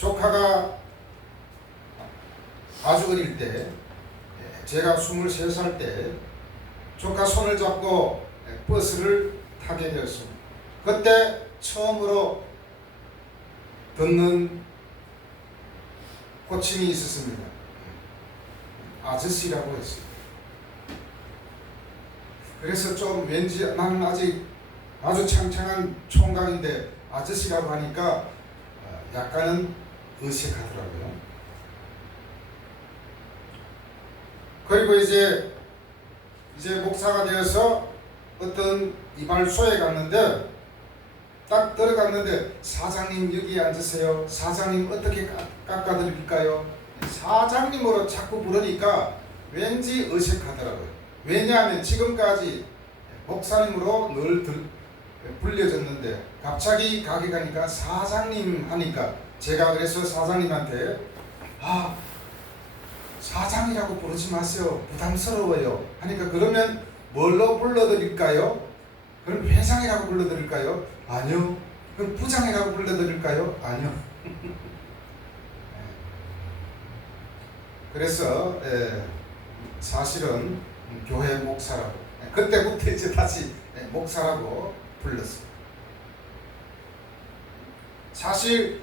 조카가 아주 어릴 때, 제가 23살 때 조카 손을 잡고 버스를 타게 되었습니다. 그때 처음으로 듣는 호칭이 있었습니다. 아저씨라고 했어요. 그래서 좀 왠지 나는 아직 아주 창창한 총각인데 아저씨라고 하니까 약간은 어색하더라고요. 그리고 이제 목사가 되어서 어떤 이발소에 갔는데 딱 들어갔는데 사장님 여기 앉으세요. 사장님 어떻게 깎아드릴까요? 사장님으로 자꾸 부르니까 왠지 어색하더라고요. 왜냐하면 지금까지 목사님으로 늘 불려졌는데 갑자기 가게 가니까 사장님 하니까 제가 그래서 사장님한테 사장이라고 부르지 마세요. 부담스러워요. 하니까 그러면 뭘로 불러드릴까요? 그럼 회장이라고 불러드릴까요? 아니요. 그럼 부장이라고 불러드릴까요? 아니요. 그래서 사실은 교회 목사라고 그때부터 이제 다시 목사라고 불렀어요. 사실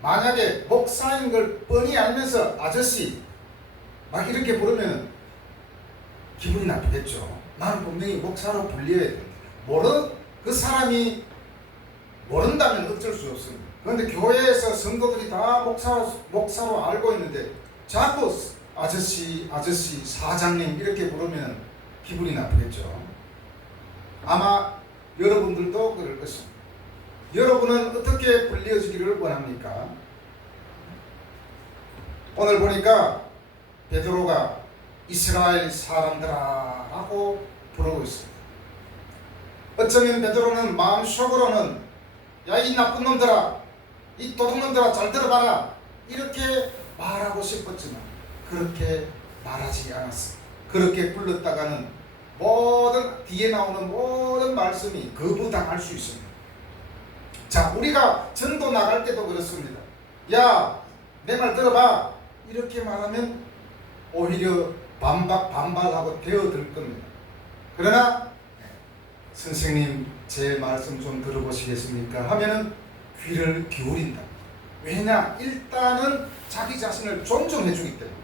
만약에 목사인 걸 뻔히 알면서 아저씨 막 이렇게 부르면 기분이 나쁘겠죠. 나는 분명히 목사로 불려야 돼. 그 사람이 모른다면 어쩔 수 없습니다. 그런데 교회에서 성도들이 다 목사로 알고 있는데 자꾸 아저씨, 사장님 이렇게 부르면 기분이 나쁘겠죠. 아마 여러분들도 그럴 것입니다. 여러분은 어떻게 불려지기를 원합니까? 오늘 보니까 베드로가 이스라엘 사람들아 라고 부르고 있습니다. 어쩌면 베드로는 마음속으로는 야 이 나쁜 놈들아, 이 도둑놈들아 잘 들어봐라 이렇게 말하고 싶었지만 그렇게 말하지 않았습니다. 그렇게 불렀다가는 뒤에 나오는 모든 말씀이 거부당할 수 있습니다. 자, 우리가 전도 나갈 때도 그렇습니다. 야, 내 말 들어봐 이렇게 말하면 오히려 반발하고 되어들 겁니다. 그러나 선생님 제 말씀 좀 들어보시겠습니까? 하면은 귀를 기울인다. 왜냐? 일단은 자기 자신을 존중해 주기 때문에.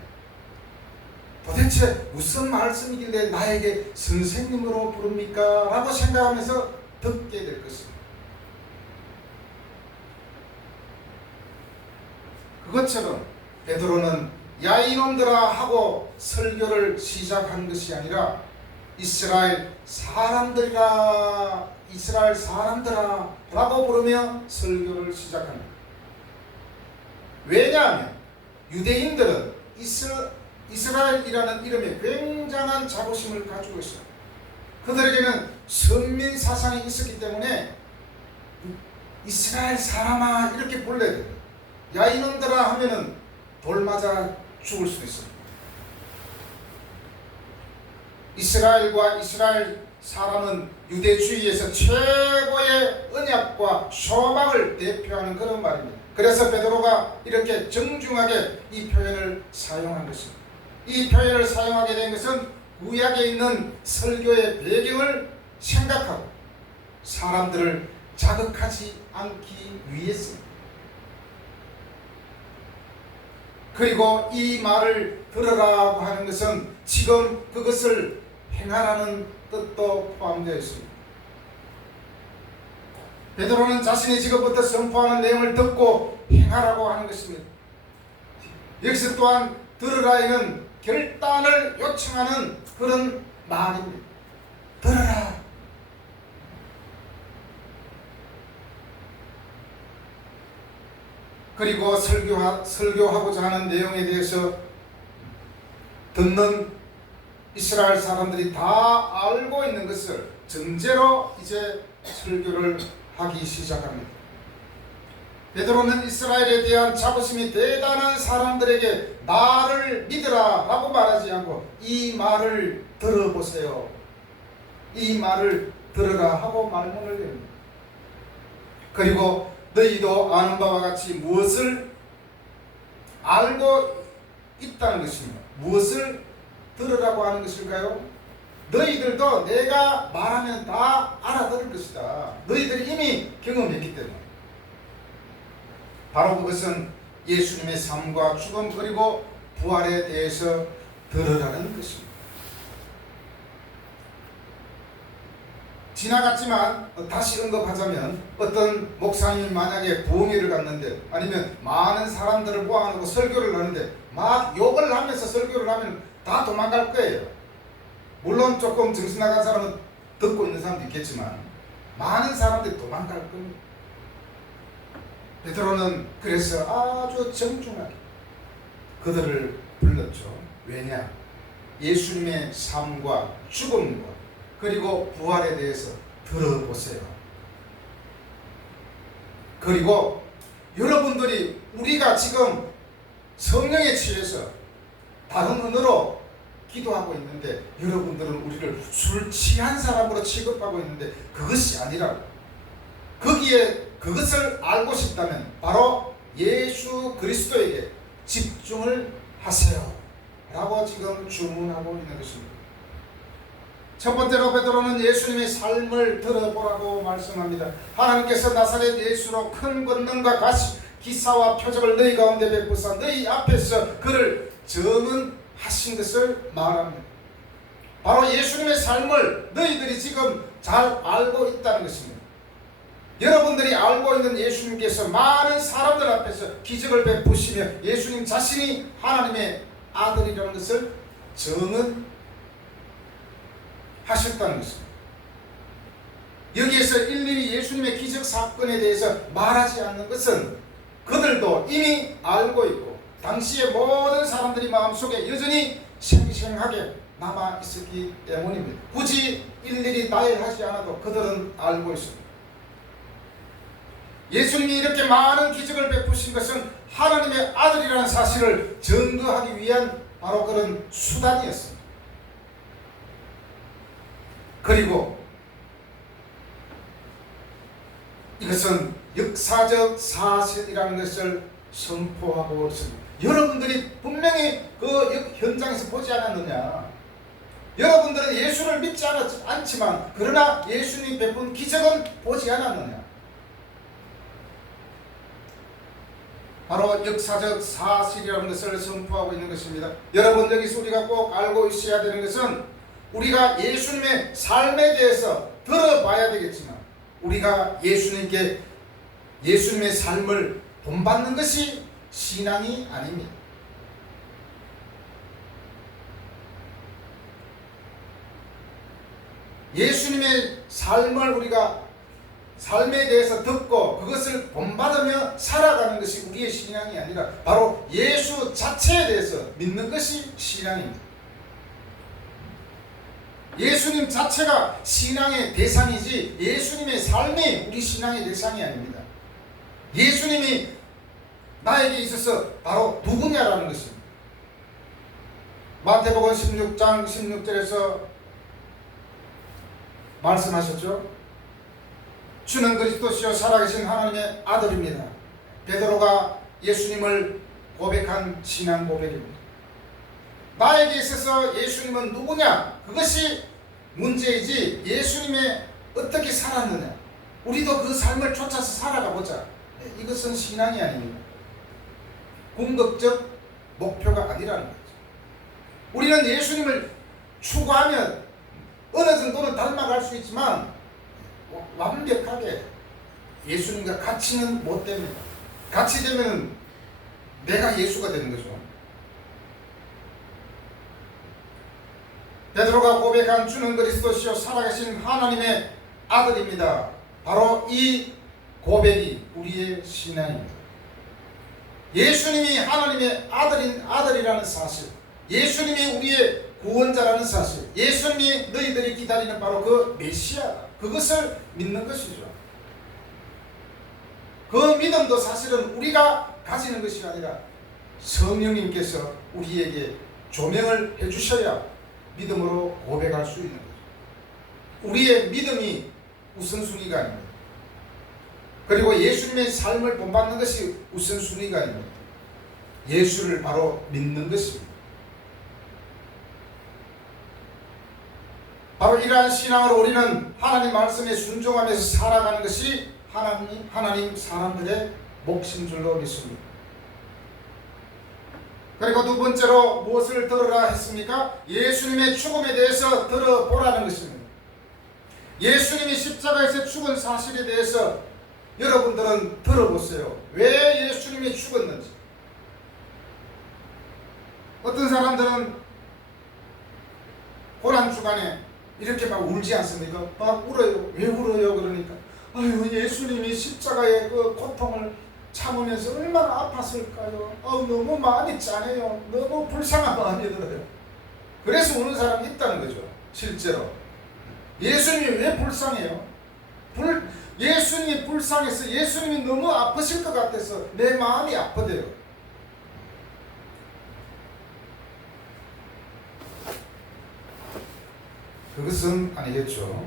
도대체 무슨 말씀이길래 나에게 선생님으로 부릅니까? 라고 생각하면서 듣게 될 것입니다. 그것처럼 베드로는 야 이놈들아 하고 설교를 시작한 것이 아니라 이스라엘 사람들아 라고 부르며 설교를 시작합니다. 왜냐하면 유대인들은 이스라엘이라는 이름에 굉장한 자부심을 가지고 있어요. 그들에게는 선민 사상이 있었기 때문에 이스라엘 사람아 이렇게 불러야 돼요. 야 이놈들아 하면은 돌 맞아 죽을 수도 있습니다. 이스라엘과 이스라엘 사람은 유대주의에서 최고의 언약과 소망을 대표하는 그런 말입니다. 그래서 베드로가 이렇게 정중하게 이 표현을 사용한 것입니다. 이 표현을 사용하게 된 것은 구약에 있는 설교의 배경을 생각하고 사람들을 자극하지 않기 위해서입니다. 그리고 이 말을 들으라고 하는 것은 지금 그것을 행하라는 뜻도 포함되어 있습니다. 베드로는 자신이 지금부터 선포하는 내용을 듣고 행하라고 하는 것입니다. 여기서 또한 들으라에는 결단을 요청하는 그런 말입니다. 들으라. 그리고 설교하고자 하는 내용에 대해서 듣는 이스라엘 사람들이 다 알고 있는 것을 전제로 이제 설교를 하기 시작합니다. 베드로는 이스라엘에 대한 자부심이 대단한 사람들에게 나를 믿으라 라고 말하지 않고 이 말을 들어보세요. 이 말을 들으라 하고 말문을 냅니다. 그리고 너희도 아는 바와 같이 무엇을 알고 있다는 것입니다. 무엇을 들으라고 하는 것일까요? 너희들도 내가 말하면 다 알아들을 것이다. 너희들이 이미 경험했기 때문에. 바로 그것은 예수님의 삶과 죽음 그리고 부활에 대해서 들으라는 것입니다. 지나갔지만 다시 언급하자면 어떤 목사님이 만약에 부흥회를 갔는데 아니면 많은 사람들을 모아놓고 설교를 하는데 막 욕을 하면서 설교를 하면 다 도망갈 거예요. 물론 조금 정신 나간 사람은 듣고 있는 사람도 있겠지만 많은 사람들이 도망갈 겁니다. 베드로는 그래서 아주 정중하게 그들을 불렀죠. 왜냐? 예수님의 삶과 죽음과 그리고 부활에 대해서 들어보세요. 그리고 여러분들이 우리가 지금 성령에 취해서 다른 언어로 기도하고 있는데 여러분들은 우리를 술 취한 사람으로 취급하고 있는데 그것이 아니라 거기에 그것을 알고 싶다면 바로 예수 그리스도에게 집중을 하세요 라고 지금 주문하고 있는 것입니다. 첫 번째로 베드로는 예수님의 삶을 들어보라고 말씀합니다. 하나님께서 나사렛 예수로 큰 권능과 기사와 표적을 너희 가운데 베푸사 너희 앞에서 그를 증언하신 것을 말합니다. 바로 예수님의 삶을 너희들이 지금 잘 알고 있다는 것입니다. 여러분들이 알고 있는 예수님께서 많은 사람들 앞에서 기적을 베푸시며 예수님 자신이 하나님의 아들이라는 것을 증언하셨다는 것입니다. 여기에서 일일이 예수님의 기적 사건에 대해서 말하지 않는 것은 그들도 이미 알고 있고 당시의 모든 사람들이 마음속에 여전히 생생하게 남아 있었기 때문입니다. 굳이 일일이 나열하지 않아도 그들은 알고 있습니다. 예수님이 이렇게 많은 기적을 베푸신 것은 하나님의 아들이라는 사실을 증거하기 위한 바로 그런 수단이었습니다. 그리고 이것은 역사적 사실이라는 것을 선포하고 있습니다. 여러분들이 분명히 그 현장에서 보지 않았느냐? 여러분들은 예수를 믿지 않지만 그러나 예수님이 베푼 기적은 보지 않았느냐? 바로 역사적 사실이라는 것을 선포하고 있는 것입니다. 여러분 여기서 우리가 꼭 알고 있어야 되는 것은 우리가 예수님의 삶에 대해서 들어봐야 되겠지만 우리가 예수님께 예수님의 삶을 본받는 것이 신앙이 아닙니다. 예수님의 삶을 우리가 삶에 대해서 듣고 그것을 본받으며 살아가는 것이 우리의 신앙이 아니라 바로 예수 자체에 대해서 믿는 것이 신앙입니다. 예수님 자체가 신앙의 대상이지 예수님의 삶이 우리 신앙의 대상이 아닙니다. 예수님이 나에게 있어서 바로 누구냐라는 것입니다. 마태복음 16장 16절에서 말씀하셨죠. 주는 그리스도시요 살아계신 하나님의 아들입니다. 베드로가 예수님을 고백한 신앙 고백입니다. 나에게 있어서 예수님은 누구냐? 그것이 문제이지 예수님의 어떻게 살았느냐? 우리도 그 삶을 쫓아서 살아가 보자. 이것은 신앙이 아닙니다. 궁극적 목표가 아니라는 거죠. 우리는 예수님을 추구하면 어느 정도는 닮아갈 수 있지만 완벽하게 예수님과 같이는 못 됩니다. 같이 되면 내가 예수가 되는 거죠. 베드로가 고백한 주는 그리스도시요 살아계신 하나님의 아들입니다. 바로 이 고백이 우리의 신앙입니다. 예수님이 하나님의 아들이라는 사실, 예수님이 우리의 구원자라는 사실, 예수님이 너희들이 기다리는 바로 그 메시아다. 그것을 믿는 것이죠. 그 믿음도 사실은 우리가 가지는 것이 아니라 성령님께서 우리에게 조명을 해주셔야 믿음으로 고백할 수 있는 거죠. 우리의 믿음이 우선순위가 아닙니다. 그리고 예수님의 삶을 본받는 것이 우선순위가 아닙니다. 예수를 바로 믿는 것입니다. 바로 이러한 신앙으로 우리는 하나님 말씀에 순종하면서 살아가는 것이 하나님 사람들의 몫인 줄로 믿습니다. 그리고 두 번째로 무엇을 들으라 했습니까? 예수님의 죽음에 대해서 들어보라는 것입니다. 예수님이 십자가에서 죽은 사실에 대해서 여러분들은 들어보세요. 왜 예수님이 죽었는지. 어떤 사람들은 고난주간에 이렇게 막 울지 않습니까? 막 울어요. 왜 울어요? 그러니까 아유, 예수님이 십자가의 그 고통을 참으면서 얼마나 아팠을까요? 너무 마음이 짠해요. 너무 불쌍한 마음이 들어요. 그래서 우는 사람이 있다는 거죠. 실제로 예수님이 왜 불쌍해요? 예수님이 불쌍해서 예수님이 너무 아프실 것 같아서 내 마음이 아프대요. 그것은 아니겠죠.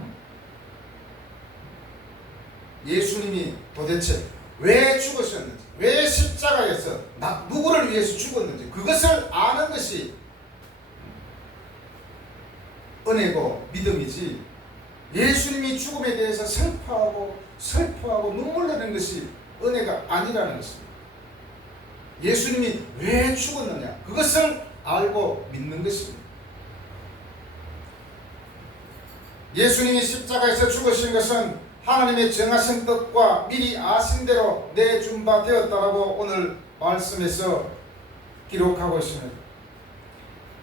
예수님이 도대체 왜 죽으셨는지, 왜 십자가에서 누구를 위해서 죽었는지 그것을 아는 것이 은혜고 믿음이지, 예수님이 죽음에 대해서 슬퍼하고 눈물 내는 것이 은혜가 아니라는 것입니다. 예수님이 왜 죽었느냐, 그것을 알고 믿는 것입니다. 예수님이 십자가에서 죽으신 것은 하나님의 정하신 뜻과 미리 아신 대로 내준 바 되었다라고 오늘 말씀에서 기록하고 있습니다.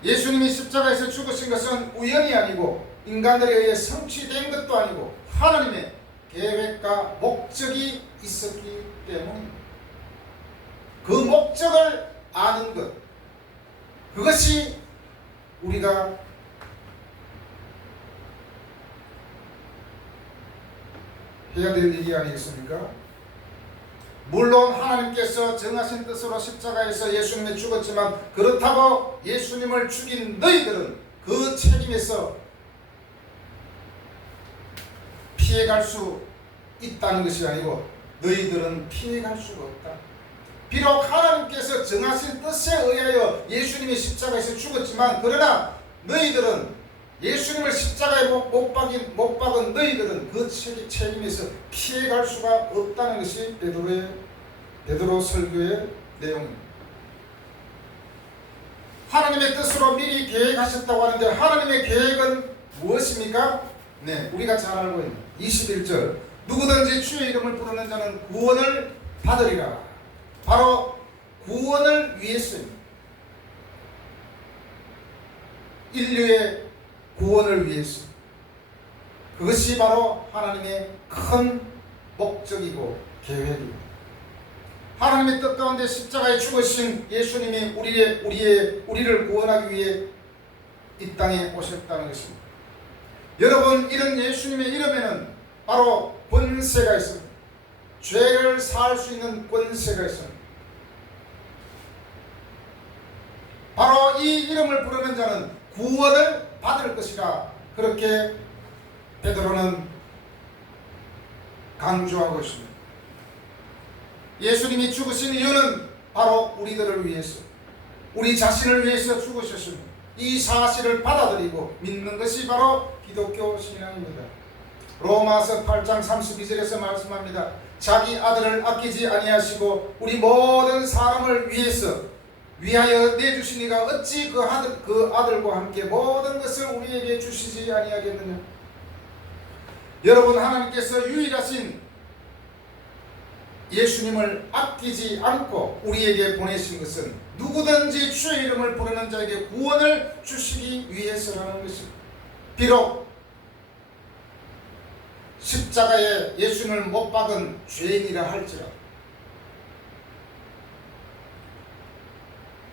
예수님이 십자가에서 죽으신 것은 우연이 아니고 인간들에 의해 성취된 것도 아니고 하나님의 계획과 목적이 있었기 때문입니다. 그 목적을 아는 것, 그것이 우리가 해야 될 일이 아니겠습니까? 물론 하나님께서 정하신 뜻으로 십자가에서 예수님이 죽었지만 그렇다고 예수님을 죽인 너희들은 그 책임에서 피해갈 수 있다는 것이 아니고 너희들은 피해갈 수가 없다. 비록 하나님께서 정하신 뜻에 의하여 예수님이 십자가에서 죽었지만 그러나 너희들은 예수님을 십자가에 못 박은 너희들은 그 책임에서 피해갈 수가 없다는 것이 베드로 설교의 내용입니다. 하나님의 뜻으로 미리 계획하셨다고 하는데 하나님의 계획은 무엇입니까? 네, 우리가 잘 알고 있는 21절 누구든지 주의 이름을 부르는 자는 구원을 받으리라. 바로 구원을 위해서입니다. 인류의 구원을 위해서. 그것이 바로 하나님의 큰 목적이고 계획입니다. 하나님의 뜻 가운데 십자가에 죽으신 예수님이 우리를 구원하기 위해 이 땅에 오셨다는 것입니다. 여러분, 이런 예수님의 이름에는 바로 권세가 있습니다. 죄를 사할 수 있는 권세가 있습니다. 바로 이 이름을 부르는 자는 구원을 받을 것이라, 그렇게 베드로는 강조하고 있습니다. 예수님이 죽으신 이유는 바로 우리들을 위해서, 우리 자신을 위해서 죽으셨습니다. 이 사실을 받아들이고 믿는 것이 바로 기독교 신앙입니다. 로마서 8장 32절에서 말씀합니다. 자기 아들을 아끼지 아니하시고 우리 모든 사람을 위하여 내주시니가 어찌 그 아들과 함께 모든 것을 우리에게 주시지 아니하겠느냐. 여러분, 하나님께서 유일하신 예수님을 아끼지 않고 우리에게 보내신 것은 누구든지 주의 이름을 부르는 자에게 구원을 주시기 위해서라는 것입니다. 비록 십자가에 예수님을 못 박은 죄인이라 할지라도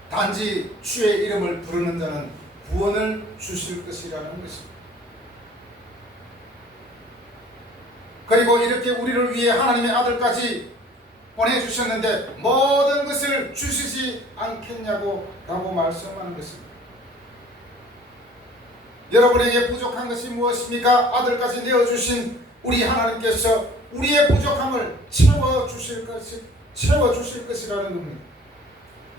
단지 주의 이름을 부르는 자는 구원을 주실 것이라는 것입니다. 그리고 이렇게 우리를 위해 하나님의 아들까지 보내주셨는데 모든 것을 주시지 않겠냐고 라고 말씀하는 것입니다. 여러분에게 부족한 것이 무엇입니까? 아들까지 내어주신 우리 하나님께서 우리의 부족함을 채워주실 것이라는 겁니다.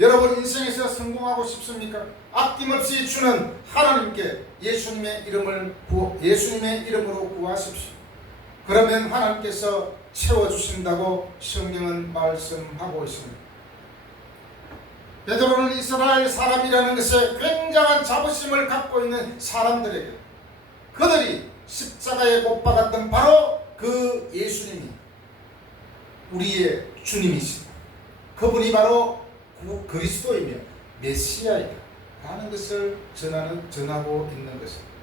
여러분 인생에서 성공하고 싶습니까? 아낌없이 주는 하나님께 예수님의 이름으로 구하십시오. 그러면 하나님께서 채워주신다고 성경은 말씀하고 있습니다. 베드로는 이스라엘 사람이라는 것에 굉장한 자부심을 갖고 있는 사람들에게, 그들이 십자가에 못 박았던 바로 그 예수님이 우리의 주님이시다, 그분이 바로 그리스도이며 메시아이다 하는 것을 전하고 있는 것입니다.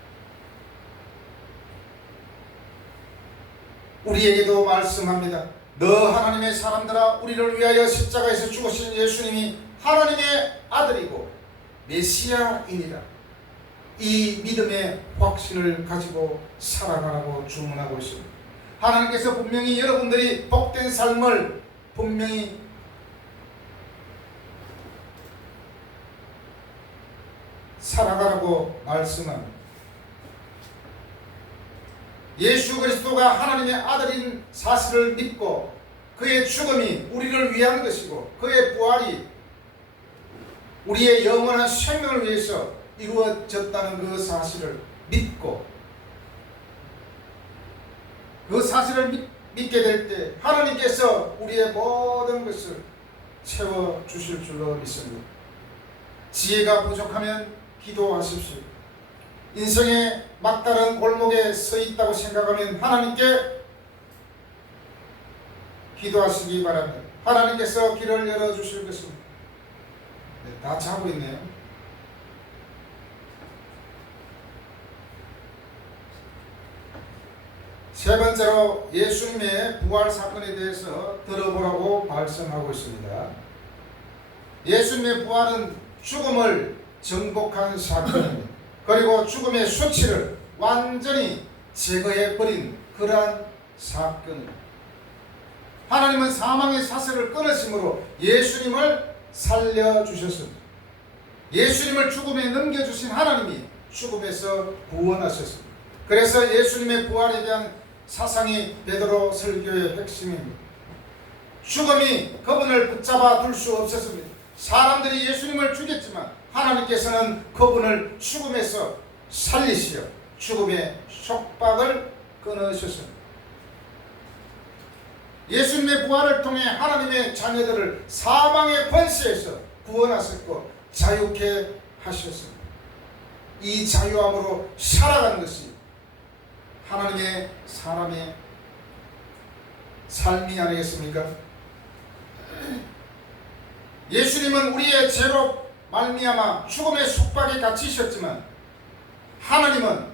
우리에게도 말씀합니다. 너 하나님의 사람들아, 우리를 위하여 십자가에서 죽으신 예수님이 하나님의 아들이고 메시아이니라. 이 믿음의 확신을 가지고 살아가라고 주문하고 있습니다. 하나님께서 분명히 여러분들이 복된 삶을 분명히 살아가라고 말씀합니다. 예수 그리스도가 하나님의 아들인 사실을 믿고 그의 죽음이 우리를 위한 것이고 그의 부활이 우리의 영원한 생명을 위해서 이루어졌다는 그 사실을 믿고 그 사실을 믿게 될 때 하나님께서 우리의 모든 것을 채워주실 줄로 믿습니다. 지혜가 부족하면 기도하십시오. 인생의 막다른 골목에 서 있다고 생각하면 하나님께 기도하시기 바랍니다. 하나님께서 길을 열어주실 것입니다. 네, 다 자고 있네요. 세 번째로 예수님의 부활 사건에 대해서 들어보라고 발송하고 있습니다. 예수님의 부활은 죽음을 정복한 사건입니다. 그리고 죽음의 수치를 완전히 제거해버린 그러한 사건입니다. 하나님은 사망의 사슬을 끊으심으로 예수님을 살려주셨습니다. 예수님을 죽음에 넘겨주신 하나님이 죽음에서 구원하셨습니다. 그래서 예수님의 부활에 대한 사상이 베드로 설교의 핵심입니다. 죽음이 그분을 붙잡아 둘 수 없었습니다. 사람들이 예수님을 죽였지만 하나님께서는 그분을 죽음에서 살리시어 죽음의 속박을 끊으셨습니다. 예수님의 부활을 통해 하나님의 자녀들을 사망의 권세에서 구원하셨고 자유케 하셨습니다. 이 자유함으로 살아가는 것이 하나님의 사람의 삶이 아니겠습니까? 예수님은 우리의 죄로 말미암아 죽음의 속박에 갇히셨지만 하나님은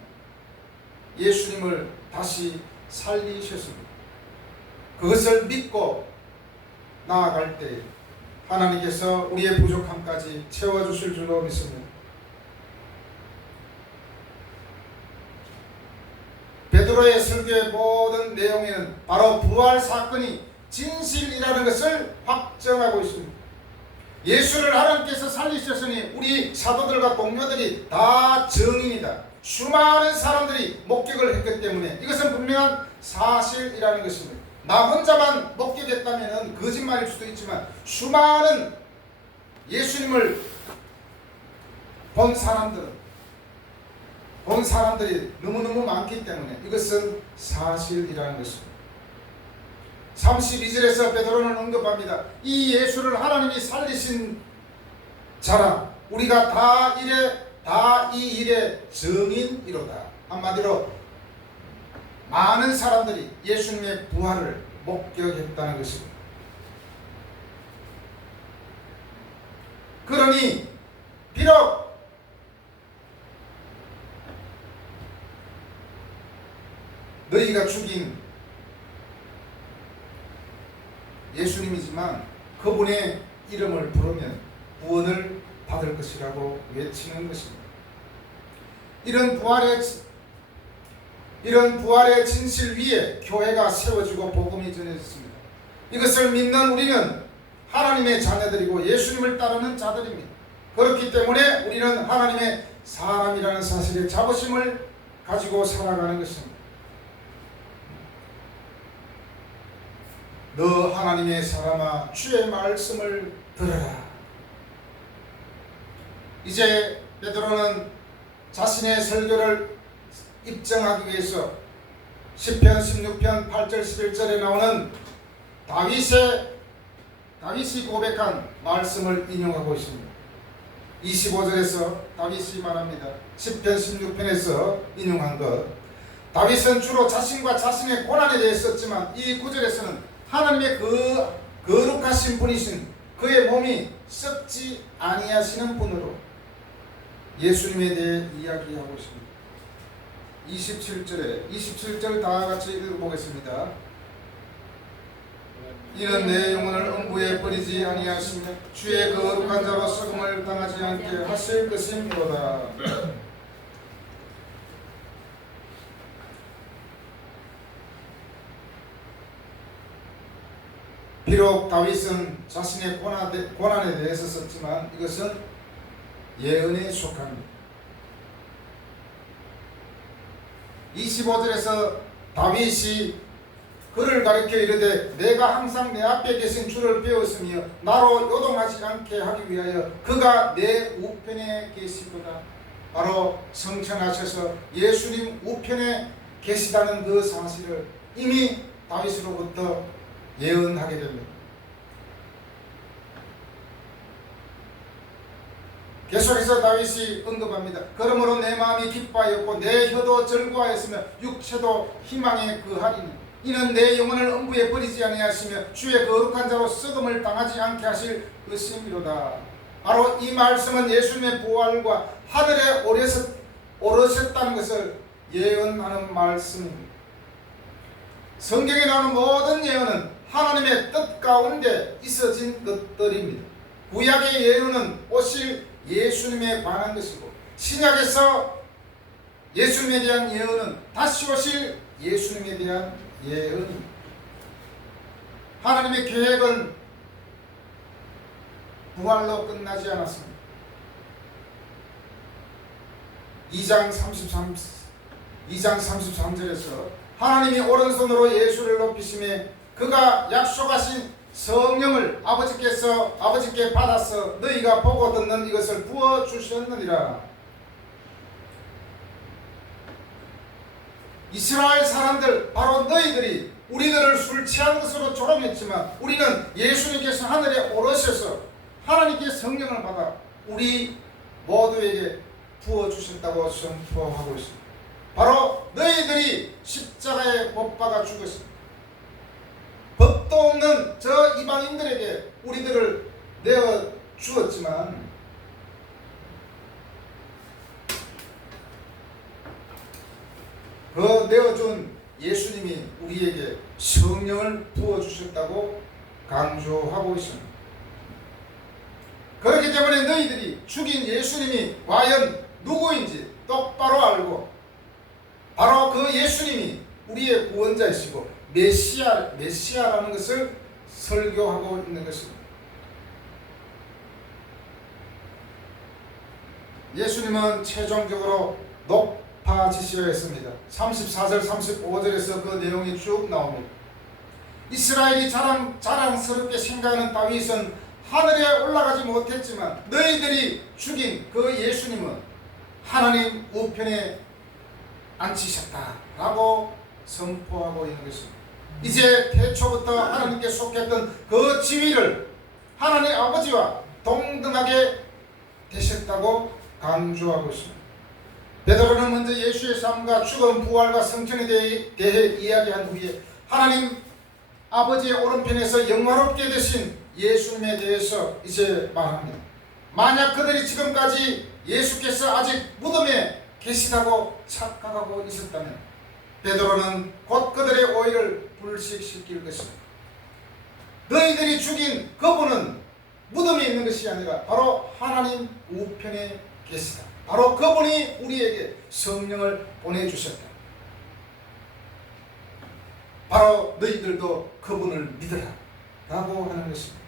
예수님을 다시 살리셨습니다. 그것을 믿고 나아갈 때 하나님께서 우리의 부족함까지 채워주실 줄로 믿습니다. 베드로의 설교의 모든 내용에는 바로 부활 사건이 진실이라는 것을 확정하고 있습니다. 예수를 하나님께서 살리셨으니 우리 사도들과 동료들이 다 증인이다. 수많은 사람들이 목격을 했기 때문에 이것은 분명한 사실이라는 것입니다. 나 혼자만 목격했다면 거짓말일 수도 있지만 수많은 예수님을 본 사람들이 너무너무 많기 때문에 이것은 사실이라는 것입니다. 32절에서 베드로는 언급합니다. 이 예수를 하나님이 살리신 자라 우리가 다 이 일의 증인이로다. 한마디로 많은 사람들이 예수님의 부활을 목격했다는 것입니다. 그러니 비록 너희가 죽인 예수님이지만 그분의 이름을 부르면 구원을 받을 것이라고 외치는 것입니다. 이런 부활의 진실 위에 교회가 세워지고 복음이 전해졌습니다. 이것을 믿는 우리는 하나님의 자녀들이고 예수님을 따르는 자들입니다. 그렇기 때문에 우리는 하나님의 사람이라는 사실의 자부심을 가지고 살아가는 것입니다. 너 하나님의 사람아 주의 말씀을 들으라. 이제 베드로는 자신의 설교를 입증하기 위해서 시편 16편 8절 11절에 나오는 다윗이 고백한 말씀을 인용하고 있습니다. 25절에서 다윗이 말합니다. 시편 16편에서 인용한 것, 다윗은 주로 자신과 자신의 고난에 대해 썼지만 이 구절에서는 하나님의 그 거룩하신 분이신 그의 몸이 썩지 아니하시는 분으로 예수님에 대해 이야기하고 있습니다. 27절 다 같이 읽어보겠습니다. 이는 내 영혼을 음부에 버리지 아니하시며 주의 거룩한 자로 썩음을 당하지 않게 하실 것이므로다. 비록 다윗은 자신의 고난에 대해서 썼지만 이것은 예언에 속합니다. 25절에서 다윗이 그를 가리켜 이르되 내가 항상 내 앞에 계신 주를 배웠으며 나로 요동하지 않게 하기 위하여 그가 내 우편에 계시도다. 바로 성천하셔서 예수님 우편에 계시다는 그 사실을 이미 다윗으로부터 예언하게 됩니다. 계속해서 다윗이 언급합니다. 그러므로 내 마음이 기뻐하였고 내 혀도 즐거워하였으며 육체도 희망에 그하리니 이는 내 영혼을 음부에 버리지 아니하시며 주의 거룩한 자로 썩음을 당하지 않게 하실 것이미로다. 바로 이 말씀은 예수님의 부활과 하늘에 오르셨다는 것을 예언하는 말씀입니다. 성경에 나오는 모든 예언은 하나님의 뜻 가운데 있어진 것들입니다. 구약의 예언은 오실 예수님에 관한 것이고 신약에서 예수님에 대한 예언은 다시 오실 예수님에 대한 예언입니다. 하나님의 계획은 부활로 끝나지 않았습니다. 2장 33절에서 하나님이 오른손으로 예수를 높이심에 그가 약속하신 성령을 아버지께 받아서 너희가 보고 듣는 이것을 부어주셨느니라. 이스라엘 사람들, 바로 너희들이 우리들을 술 취한 것으로 조롱했지만 우리는 예수님께서 하늘에 오르셔서 하나님께 성령을 받아 우리 모두에게 부어주셨다고 선포하고 있습니다. 바로 너희들이 십자가에 못 박아 죽었습니다. 법도 없는 저 이방인들에게 우리들을 내어 주었지만 그 내어준 예수님이 우리에게 성령을 부어주셨다고 강조하고 있습니다. 그렇기 때문에 너희들이 죽인 예수님이 과연 누구인지 똑바로 알고 바로 그 예수님이 우리의 구원자이시고 메시아라는 것을 설교하고 있는 것입니다. 예수님은 최종적으로 높아지셔야 했습니다. 34절 35절에서 그 내용이 쭉 나옵니다. 이스라엘이 자랑스럽게 생각하는 다윗은 하늘에 올라가지 못했지만 너희들이 죽인 그 예수님은 하나님 우편에 앉히셨다라고 선포하고 있는 것입니다. 이제 태초부터 하나님께 속했던 그 지위를 하나님 아버지와 동등하게 되셨다고 강조하고 있습니다. 베드로는 먼저 예수의 삶과 죽음, 부활과 성천에 대해 이야기한 후에 하나님 아버지의 오른편에서 영화롭게 되신 예수님에 대해서 이제 말합니다. 만약 그들이 지금까지 예수께서 아직 무덤에 계시다고 착각하고 있었다면 베드로는 곧 그들의 오해를 불식시킬 것입니다. 너희들이 죽인 그분은 무덤에 있는 것이 아니라 바로 하나님 우편에 계시다. 바로 그분이 우리에게 성령을 보내주셨다. 바로 너희들도 그분을 믿으라 라고 하는 것입니다.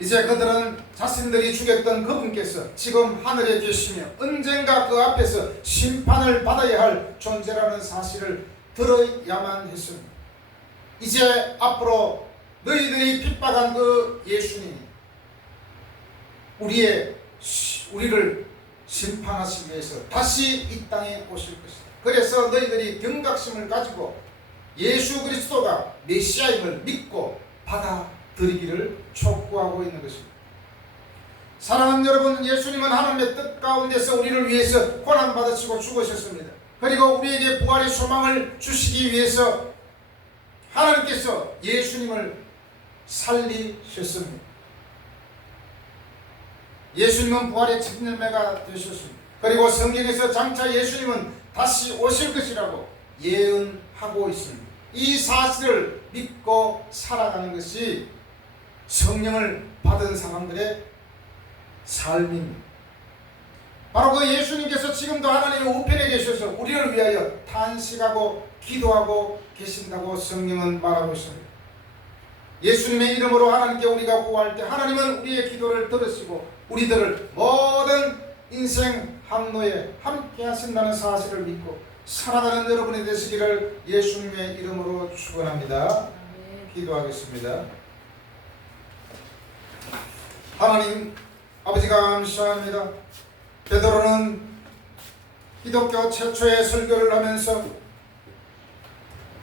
이제 그들은 자신들이 죽였던 그분께서 지금 하늘에 계시며 언젠가 그 앞에서 심판을 받아야 할 존재라는 사실을 들어야만 했습니다. 이제 앞으로 너희들이 핍박한 그 예수님이 우리를 심판하시기 위해서 다시 이 땅에 오실 것이다. 그래서 너희들이 경각심을 가지고 예수 그리스도가 메시아임을 믿고 받아들이기를 촉구하고 있는 것입니다. 사랑하는 여러분, 예수님은 하나님의 뜻 가운데서 우리를 위해서 고난받으시고 죽으셨습니다. 그리고 우리에게 부활의 소망을 주시기 위해서 하나님께서 예수님을 살리셨습니다. 예수님은 부활의 첫 열매가 되셨습니다. 그리고 성경에서 장차 예수님은 다시 오실 것이라고 예언하고 있습니다. 이 사실을 믿고 살아가는 것이 성령을 받은 사람들의 삶입니다. 바로 그 예수님께서 지금도 하나님의 우편에 계셔서 우리를 위하여 탄식하고 기도하고 계신다고 성경은 말하고 있습니다. 예수님의 이름으로 하나님께 우리가 구할 때 하나님은 우리의 기도를 들으시고 우리들을 모든 인생 항로에 함께 하신다는 사실을 믿고 살아가는 여러분이 되시기를 예수님의 이름으로 축원합니다. 기도하겠습니다. 하나님 아버지 감사합니다. 베드로는 기독교 최초의 설교를 하면서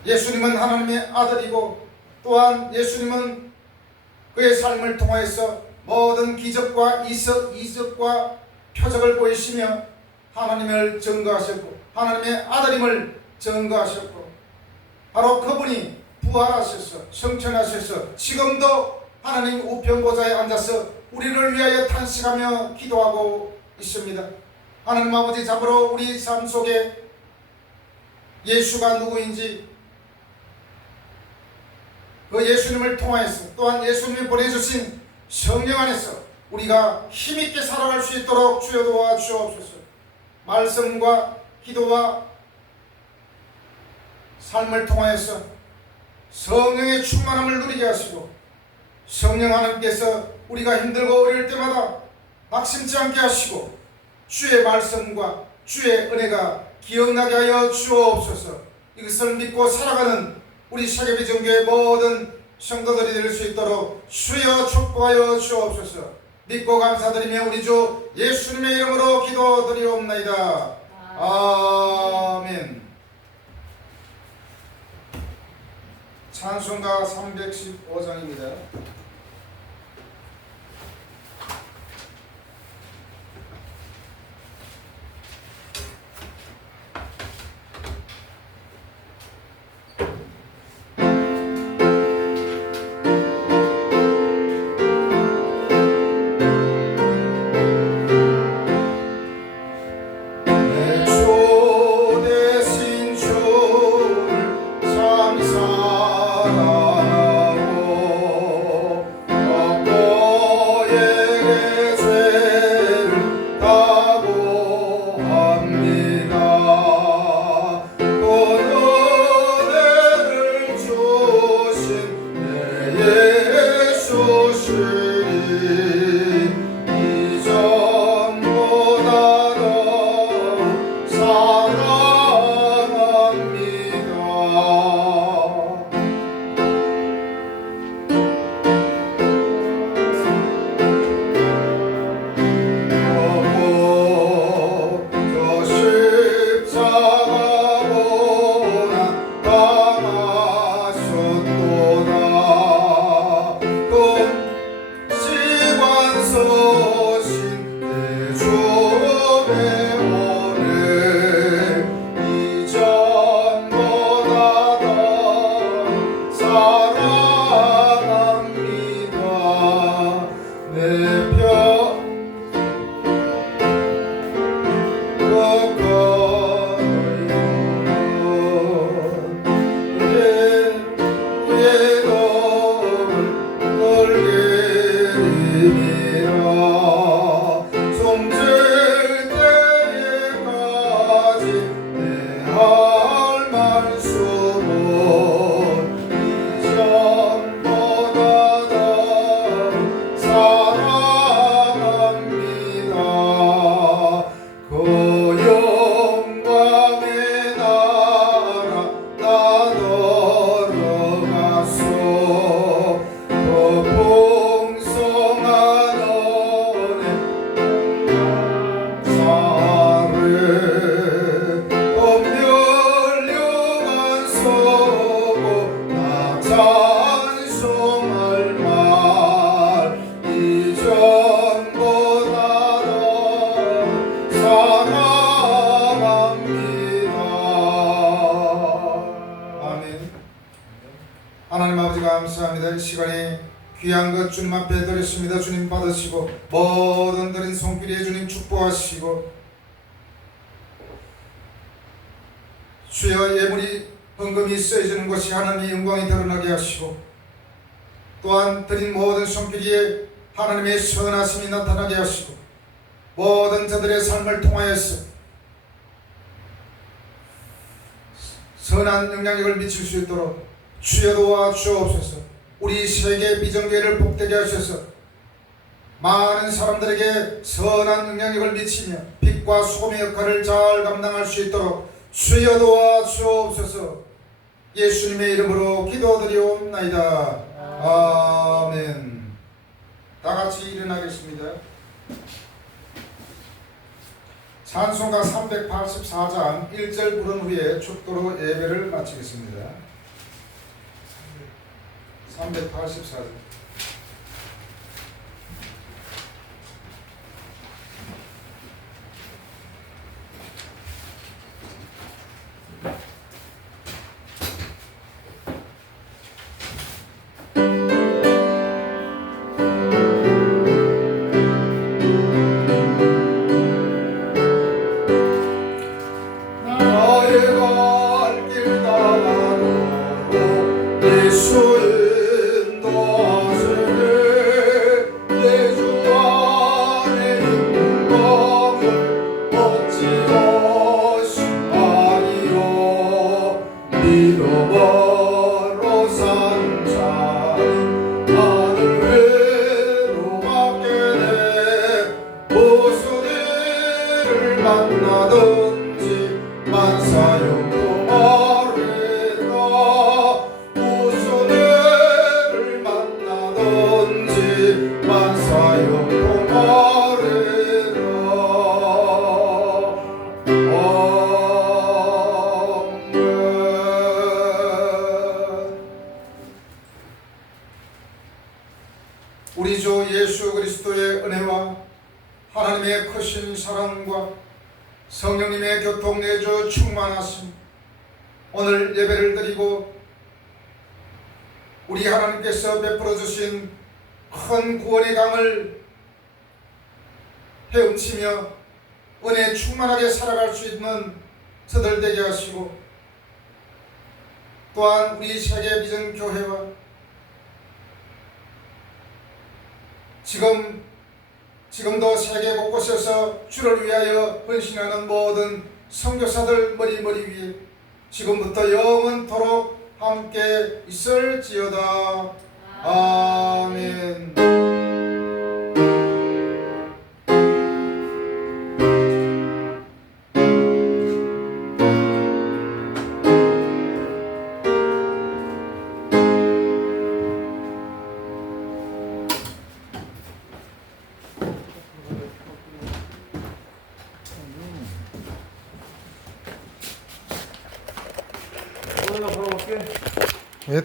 예수님은 하나님의 아들이고 또한 예수님은 그의 삶을 통해서 모든 기적과 이적과 표적을 보이시며 하나님을 증거하셨고 하나님의 아들임을 증거하셨고 바로 그분이 부활하셔서 성천하셔서 지금도 하나님 우편보좌에 앉아서 우리를 위하여 탄식하며 기도하고 있습니다. 하나님 아버지, 자고로 우리 삶 속에 예수가 누구인지 그 예수님을 통하여서 또한 예수님이 보내주신 성령 안에서 우리가 힘있게 살아갈 수 있도록 주여 도와 주옵소서. 말씀과 기도와 삶을 통하여서 성령의 충만함을 누리게 하시고 성령 하나님께서 우리가 힘들고 어려울 때마다 낙심치 않게 하시고 주의 말씀과 주의 은혜가 기억나게 하여 주옵소서. 이것을 믿고 살아가는 우리 세계비전교회 모든 성도들이 될 수 있도록 주여 축복하여 주옵소서. 믿고 감사드리며 우리 주 예수님의 이름으로 기도드리옵나이다. 아멘. 찬송가 315장입니다. 하나님 아버지 감사합니다. 이 시간에 귀한 것 주님 앞에 드렸습니다. 주님 받으시고 모든 드린 손길에 주님 축복하시고 주여 예물이 헌금이 쓰여지는 것이 하나님의 영광이 드러나게 하시고 또한 드린 모든 손길에 하나님의 선하심이 나타나게 하시고 모든 저들의 삶을 통하여서 선한 영향력을 미칠 수 있도록 주여 도와주옵소서. 우리 세계 비전교회를 복되게 하셔서 많은 사람들에게 선한 영향력을 미치며 빛과 소금의 역할을 잘 감당할 수 있도록 주여 도와주옵소서. 예수님의 이름으로 기도드리옵나이다. 아멘. 다같이 일어나겠습니다. 찬송가 384장 1절 부른 후에 축도로 예배를 마치겠습니다. 384장. 우리 주 예수 그리스도의 은혜와 하나님의 크신 사랑과 성령님의 교통내주 충만하심, 오늘 예배를 드리고 우리 하나님께서 베풀어 주신 큰 구원의 강을 헤엄치며 은혜 충만하게 살아갈 수 있는 저들 되게 하시고, 또한 우리 세계 비전 교회와 지금도 세계 곳곳에서 주를 위하여 헌신하는 모든 선교사들 머리 위에 지금부터 영원토록 함께 있을지어다. 아멘.